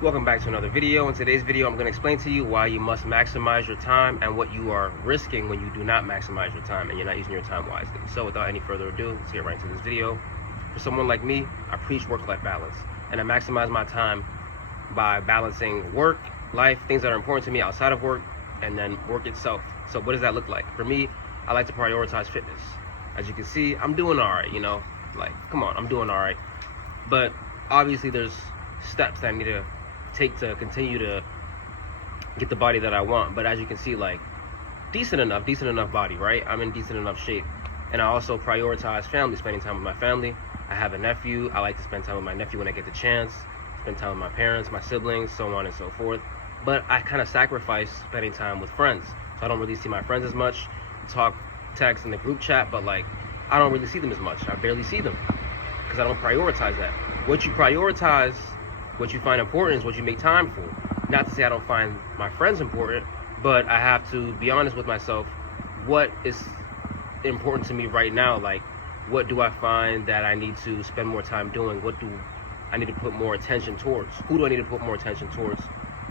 Welcome back to another video. In today's video, I'm going to explain to you why you must maximize your time and what you are risking when you do not maximize your time and you're not using your time wisely. So without any further ado, let's get right into this video. For someone like me, I preach work-life balance, and I maximize my time by balancing work, life, things that are important to me outside of work, and then work itself. So what does that look like? For me, I like to prioritize fitness. As you can see, I'm doing all right, like, come on, I'm doing all right. But obviously there's steps that I need to take to continue to get the body that I want. But as you can see, like, decent enough body, right? I'm in decent enough shape. And I also prioritize family, spending time with my family. I have a nephew. I like to spend time with my nephew when I get the chance, spend time with my parents, my siblings, so on and so forth. But I kind of sacrifice spending time with friends, so I don't really see my friends as much. Talk, text in the group chat, but like, I don't really see them as much. I barely see them because I don't prioritize that. What you prioritize, what you find important, is what you make time for. Not to say I don't find my friends important, but I have to be honest with myself. What is important to me right now? Like, what do I find that I need to spend more time doing? What do I need to put more attention towards? Who do I need to put more attention towards?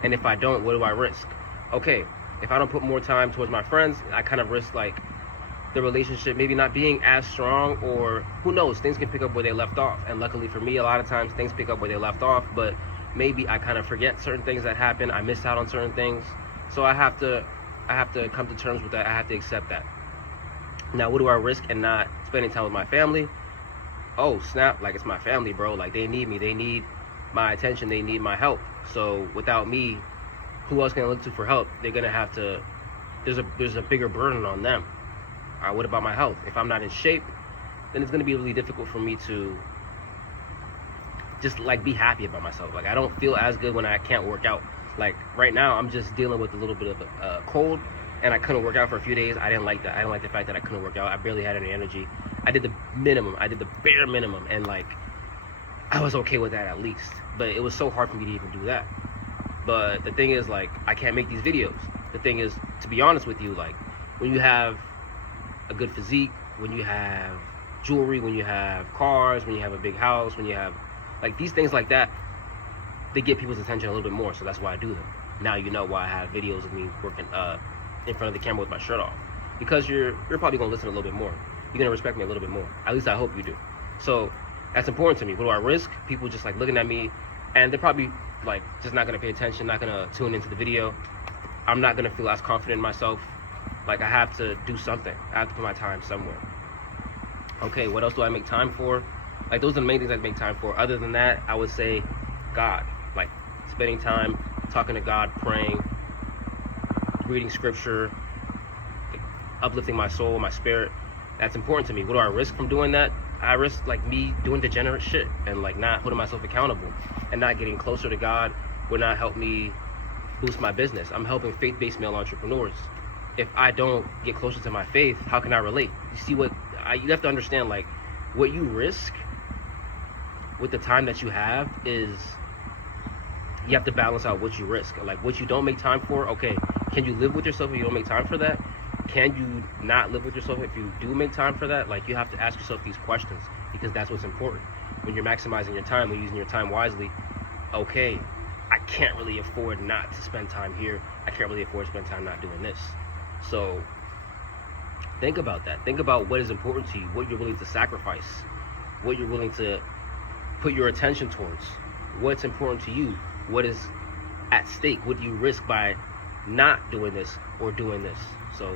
And if I don't, what do I risk? Okay, if I don't put more time towards my friends, I kind of risk, like, the relationship maybe not being as strong, or who knows, things can pick up where they left off. And luckily for me, a lot of times things pick up where they left off, but maybe I kind of forget certain things that happen. I missed out on certain things. So I have to come to terms with that. I have to accept that. Now, what do I risk in not spending time with my family? Oh snap, like, it's my family, bro. Like, they need me, they need my attention, they need my help. So without me, who else can I look to for help? They're gonna have to, there's a bigger burden on them. All right, what about my health? If I'm not in shape, then it's gonna be really difficult for me to just, like, be happy about myself. Like, I don't feel as good when I can't work out. Like, right now, I'm just dealing with a little bit of a cold, and I couldn't work out for a few days. I didn't like that. I didn't like the fact that I couldn't work out. I barely had any energy. I did the minimum. I did the bare minimum, and, like, I was okay with that at least. But it was so hard for me to even do that. But the thing is, like, I can't make these videos. The thing is, to be honest with you, like, when you have a good physique, when you have jewelry, when you have cars, when you have a big house, when you have, like, these things like that, they get people's attention a little bit more. So that's why I do them. Now you know why I have videos of me working in front of the camera with my shirt off, because you're probably gonna listen a little bit more. You're gonna respect me a little bit more. At least I hope you do. So that's important to me. What do I risk? People just, like, looking at me, and they're probably, like, just not gonna pay attention, not gonna tune into the video. I'm not gonna feel as confident in myself. Like, I have to do something. I have to put my time somewhere. Okay, what else do I make time for? Like, those are the main things I make time for. Other than that, I would say God. Like, spending time talking to God, praying, reading scripture, uplifting my soul, my spirit. That's important to me. What do I risk from doing that? I risk, like, me doing degenerate shit and, like, not putting myself accountable and not getting closer to God would not help me boost my business. I'm helping faith-based male entrepreneurs. If I don't get closer to my faith, how can I relate? You see what you have to understand, like, what you risk with the time that you have is, you have to balance out what you risk. Like, what you don't make time for, okay, can you live with yourself if you don't make time for that? Can you not live with yourself if you do make time for that? Like, you have to ask yourself these questions, because that's what's important. When you're maximizing your time, when you're using your time wisely, okay, I can't really afford not to spend time here. I can't really afford to spend time not doing this. So think about that. Think about what is important to you, what you're willing to sacrifice, what you're willing to put your attention towards, what's important to you, what is at stake, what do you risk by not doing this or doing this. So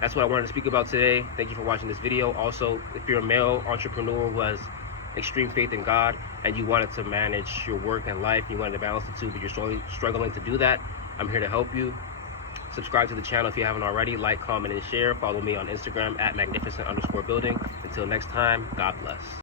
that's what I wanted to speak about today. Thank you for watching this video. Also, if you're a male entrepreneur who has extreme faith in God and you wanted to manage your work and life, you wanted to balance the two, but you're struggling to do that, I'm here to help you. Subscribe to the channel if you haven't already. Like, comment, and share. Follow me on Instagram at magnificent_building. Until next time, God bless.